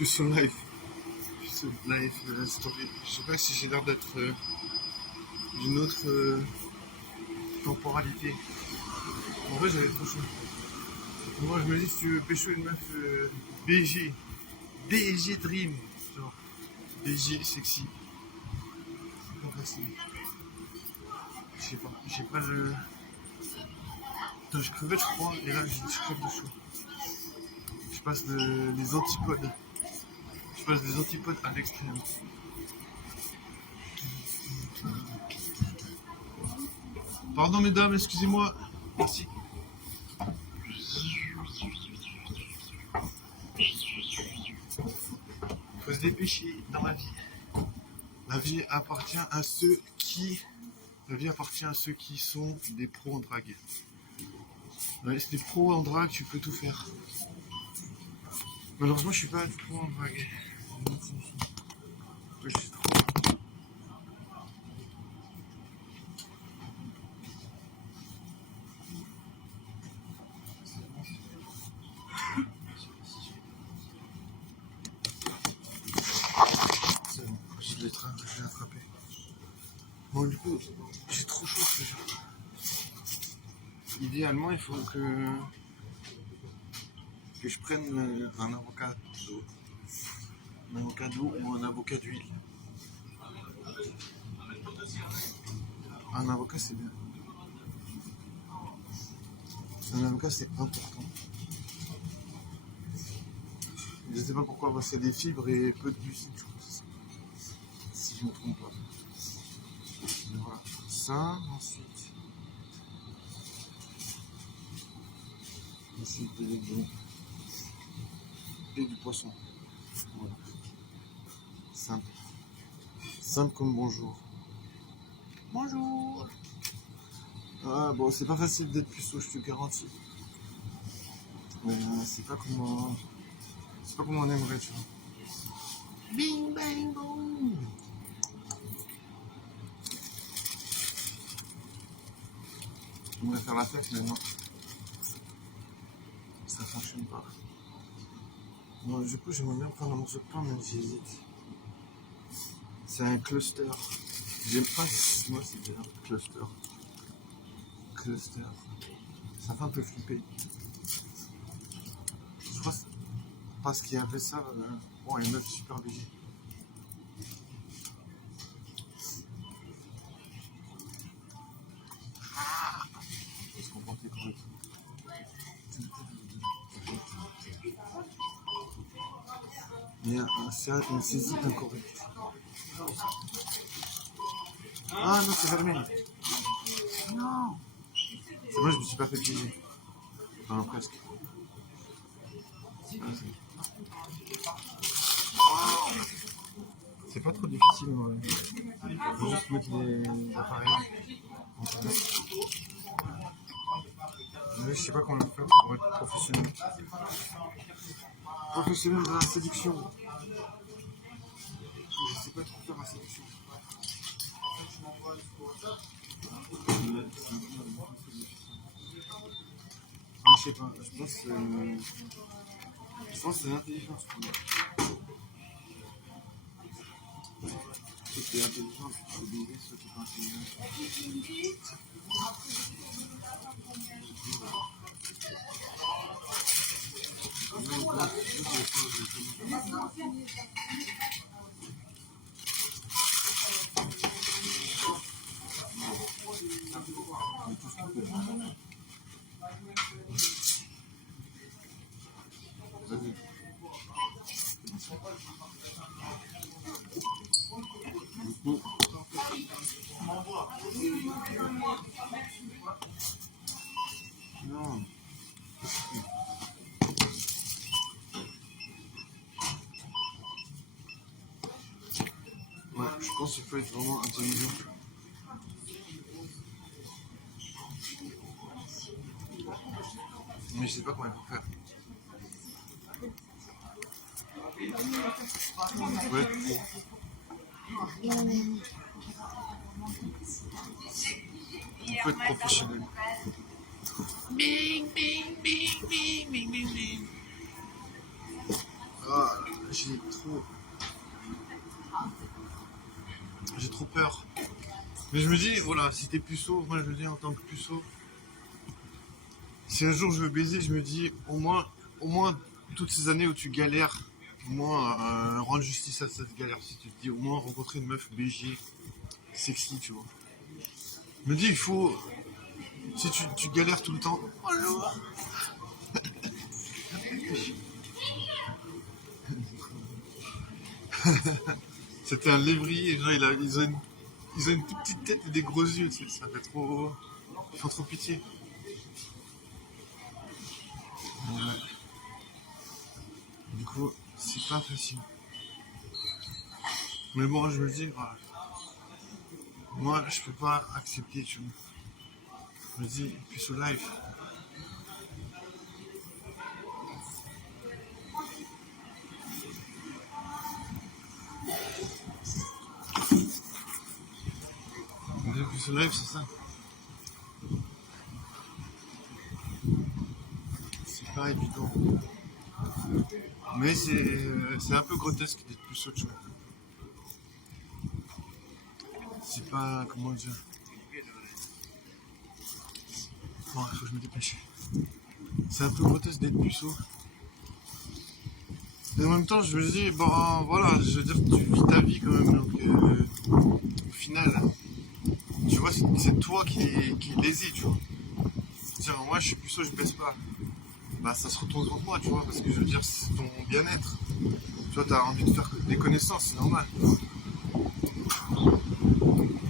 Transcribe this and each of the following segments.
plus sur live. Sur live story. Je sais pas si j'ai l'air d'être d'une autre temporalité. En vrai, j'avais trop chaud. Moi, je me dis, si tu veux pécho une meuf BG Dream, genre BG sexy, c'est pas facile. Je sais pas, j'ai pas le. Attends, je crevais, je crois, et là, je crève de chaud. Je passe des antipodes. Je passe des antipodes à l'extrême. Pardon, mesdames, excusez-moi. Merci. Faut se dépêcher dans la vie. La vie appartient à ceux qui. La vie appartient à ceux qui sont des pros en drague. Ouais, si t'es pro en drague, tu peux tout faire. Malheureusement, je suis pas pro en drague. Je suis trop. C'est bon, je l'ai attrapé. Bon, du coup, j'ai trop chaud ce jour. Idéalement, il faut que je prenne un avocado. Un avocado ou un avocat d'huile. Un avocat, c'est bien. Un avocat, c'est important. Je ne sais pas pourquoi, c'est des fibres et peu de glucides, je crois que c'est ça. Si je ne me trompe pas. Mais voilà. Ça, ensuite des légumes et du poisson. Voilà. Simple. Simple comme bonjour. Bonjour. Ah bon, c'est pas facile d'être puceau, je te garantis. Mais c'est pas comme on aimerait, tu vois. Bing bang boom. On voudrait faire la fête, mais non. Ça fonctionne pas. Bon, du coup, j'aimerais bien prendre un morceau de pain, mais j'hésite. C'est un cluster. J'aime pas. Moi, c'est bien. Cluster. Ça fait un peu flipper. Je crois que c'est parce qu'il y avait ça. Bon, une meuf super belle. Faut se comporter correctement. Il y a une saisie incorrecte. Ah non, c'est fermé. Non. C'est moi, je me suis pas fait piéger. Enfin, presque. C'est pas trop difficile, en vrai. Il faut juste mettre les appareils. Mais je sais pas comment faire pour être professionnel. Professionnel de la séduction. Je sais pas trop faire la séduction. Ah, je sais pas, je pense que c'est l'intelligence. Ceux qui sont intelligents, il faut oublier ceux qui sont intelligents. Non. Ouais, je pense qu'il faut être vraiment intelligent. Mais je sais pas comment il faut faire. Ouais. Il faut être professionnel. Bing, bing, bing, bing, bing, bing, bing. Ah, j'ai trop peur. Mais je me dis, voilà, si t'es puceau, moi je me dis en tant que puceau, si un jour je veux baiser, je me dis, au moins, toutes ces années où tu galères, au moins rendre justice à cette galère. Si tu te dis, au moins rencontrer une meuf BG, sexy, tu vois. Je me dis, il faut, si tu galères tout le temps, c'était un lévrier, genre ils ont une toute petite tête et des gros yeux, tu sais, ça fait trop, ils font trop pitié. Ouais. Du coup, c'est pas facile. Mais bon, je me dis, voilà, moi, je peux pas accepter, tu vois. Je me dis, puis sous life. Puis sous life, c'est ça. C'est pas évident. Mais c'est un peu grotesque d'être plus autre chose. C'est pas, comment dire. Bon, il faut que je me dépêche. C'est un peu grotesque d'être puceau. Et en même temps, je me dis, bon, voilà, je veux dire, tu vis ta vie quand même. Donc, au final, tu vois, c'est toi qui est lésé, tu vois. C'est-à-dire, moi, je suis puceau, je baisse pas. Bah, ça se retourne contre moi, tu vois, parce que je veux dire, c'est ton bien-être. Tu vois, t'as envie de faire des connaissances, c'est normal. Je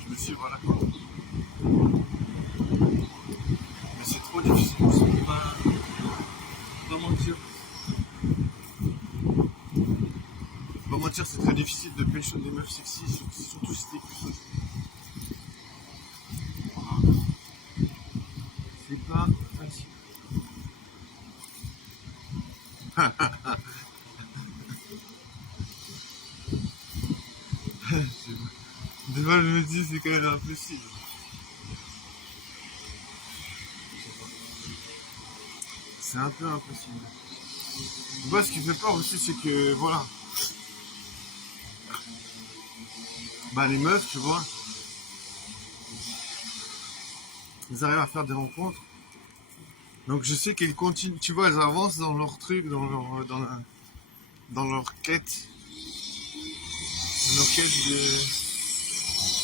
me dis, voilà quoi. Mais c'est trop difficile, c'est pas mentir. Pas mentir, c'est très difficile de pêcher des meufs sexy, surtout si t'es puceau. C'est pas facile. Des fois, je me dis, c'est quand même impossible. C'est un peu impossible. Moi, ce qui fait peur aussi, c'est que, voilà, bah, les meufs, tu vois, ils arrivent à faire des rencontres. Donc, je sais qu'elles continuent, tu vois, elles avancent dans leur truc, dans leur quête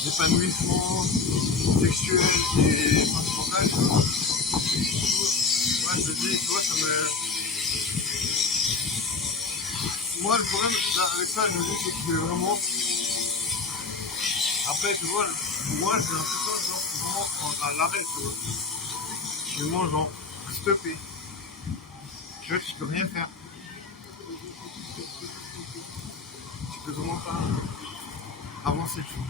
d'épanouissement sexuel et sentimental. Moi, je dis, tu vois, ça me. Moi, le problème avec ça, je me dis, c'est que vraiment. Après, tu vois, moi, j'ai l'impression, genre, c'est vraiment à l'arrêt, tu vois. Je suis vraiment, genre, stoppé. Tu vois, tu peux rien faire. Tu peux vraiment pas avancer, tu vois.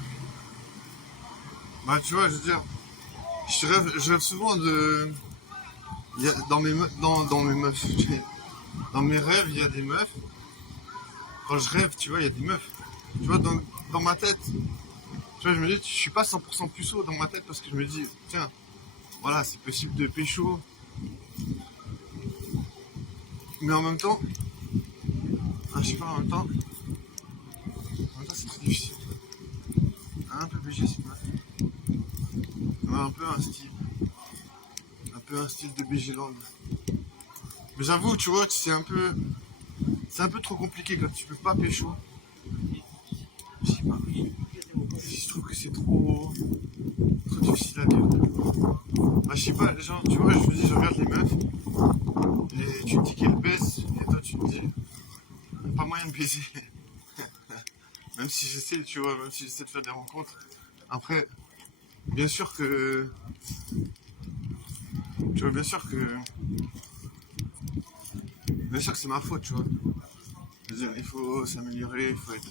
Bah, tu vois, je veux dire, je rêve souvent de. Dans mes meufs, dans mes rêves, il y a des meufs. Quand je rêve, tu vois, il y a des meufs. Tu vois, dans ma tête, tu vois, je me dis, je suis pas 100% puceau dans ma tête parce que je me dis, tiens, voilà, c'est possible de pécho. Mais en même temps, je sais pas, en même temps, c'est très difficile. Un peu BG, cette meuf. Un peu un style de BG Land. Mais j'avoue, tu vois, c'est un peu trop compliqué quand tu peux pas pécho. Je sais pas. Je trouve que c'est trop difficile à vivre. Bah, je sais pas, genre, tu vois, je me dis, je regarde les meufs, et tu te dis qu'elles baissent, et toi tu te dis, pas moyen de baiser. Même si j'essaie, tu vois, même si j'essaie de faire des rencontres. Après, bien sûr que. Tu vois, bien sûr que c'est ma faute, tu vois. Je veux dire, il faut s'améliorer, il faut être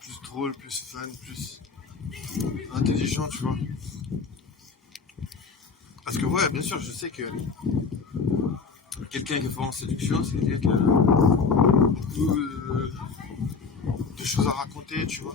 plus drôle, plus fun, plus intelligent, tu vois. Parce que ouais, bien sûr, je sais que quelqu'un qui est fort en séduction, c'est quelqu'un qui a beaucoup de choses à raconter, tu vois.